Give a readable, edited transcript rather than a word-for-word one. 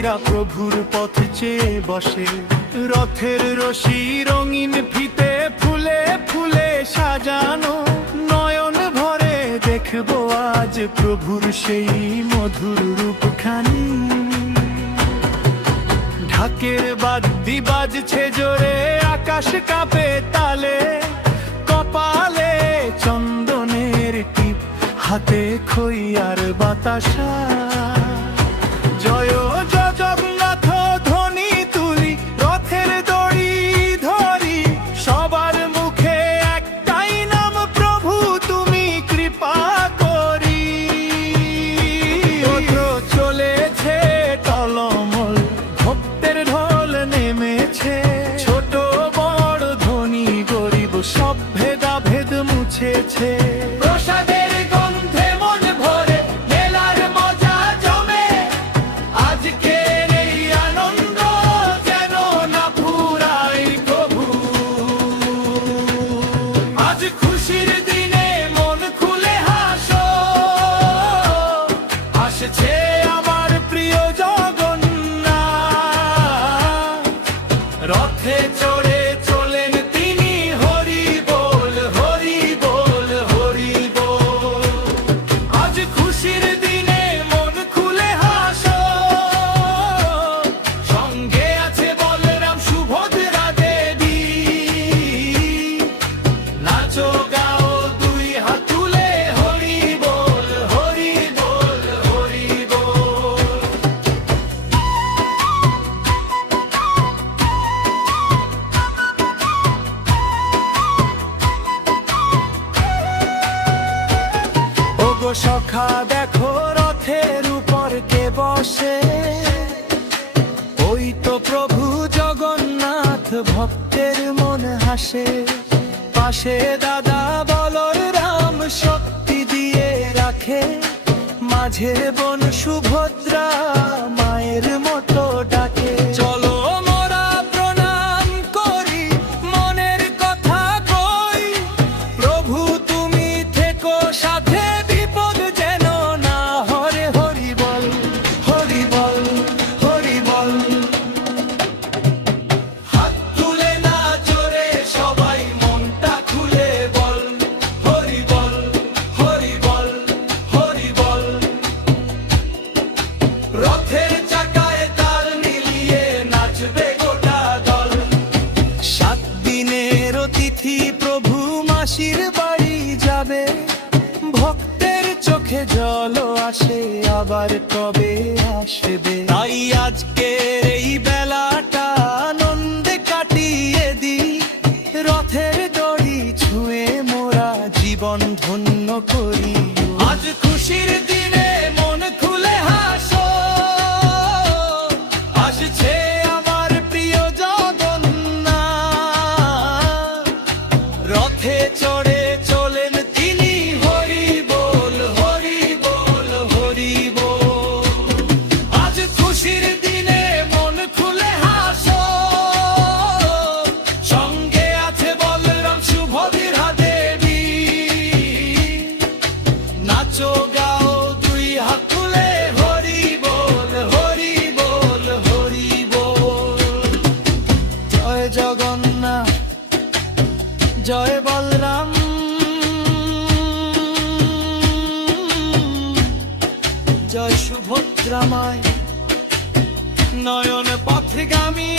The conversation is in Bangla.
গোপীরা প্রভুর পথ চেয়ে বসে। রথের রশি রঙিন ফিতে ফুলে ফুলে সাজানো, নয়ন ভরে দেখবো আজ প্রভুর সেই মধুর রূপখানি। ঢাকের বাদ্যি বাজছে জোরে, আকাশ কাঁপে তালে, কপালে চন্দনের টিপ, হাতে খই আর বাতাসা। জয় জগন্নাথ ধ্বনি তুলি, রথের দড়ি ধরি, সবার মুখে একটাই নাম প্রভু তুমি কৃপা করি। চলেছে টলমল, ভক্তের ঢোল নেমেছে, ছোট বড় ধনী গরিব সব ভেদাভেদ মুছেছে। প্রসাদের গন্ধে মন ভরে, মেলার মজা জমে, আজকের এই আনন্দ যেন না ফুরায় প্রভু। আজ খুশির দিনে মন খুলে হাসো, আসছে আমার প্রিয় জগন্নাথ। রথে চড়ে চলেন তিনি, হরি বল হরি বল হরি বল। আজ খুশির দিনে মন খুলে হাসো, সঙ্গে আছে বলরাম সুভদ্রা দেবী। নাচো গাও দুই হাত তুলে, হরি বল হরি বল হরি বল। ওগো সখা দেখো রথের উপর কে বসে, ওই তো প্রভু জগন্নাথ, ভক্তের মন হাসে। পাশে দাদা বলরাম শক্তি দিয়ে রাখে, মাঝে বোন সুভদ্রা মায়ের মতো ডাকে। চলো মোরা প্রণাম করি, মনের কথা কই, প্রভু তুমি থেকো সাথে, বিপদ যেন না হরে। হরি বল হরি বল হরি বল। হাত তুলে না জোরে সবাই, মনটা খুলে বল, হরি বল হরি বল হরি বল। রথের চাকায় তাল মিলিয়ে নাচবে গোটা দল। 7 দিনের অতিথি প্রভু মাসির বাড়ি যাবে, ভক্তের চোখে জল আসে, আবার কবে আসবে। তাই আজকের এই বেলাটা আনন্দে কাটিয়ে দিই, রথের দড়ি ছুঁয়ে মোরা জীবন ধন্য করি। আজ খুশির দিনে মন খুলে হাসো, আসছে আমার প্রিয় জগন্নাথ। রথে চড়ে চলেন তিনি, হরি বল হরি বল হরি বল। আজ খুশির দিনে মন খুলে হাসো, সঙ্গে আছে বলরাম সুভদ্রা দেবী। নাচো গাও দুই হাত তুলে, হরি বল হরি বল হরি বল। জয় জগন্নাথ, জয় বলরাম, জয় সুভদ্রা মায়, নয়ন পথগামী।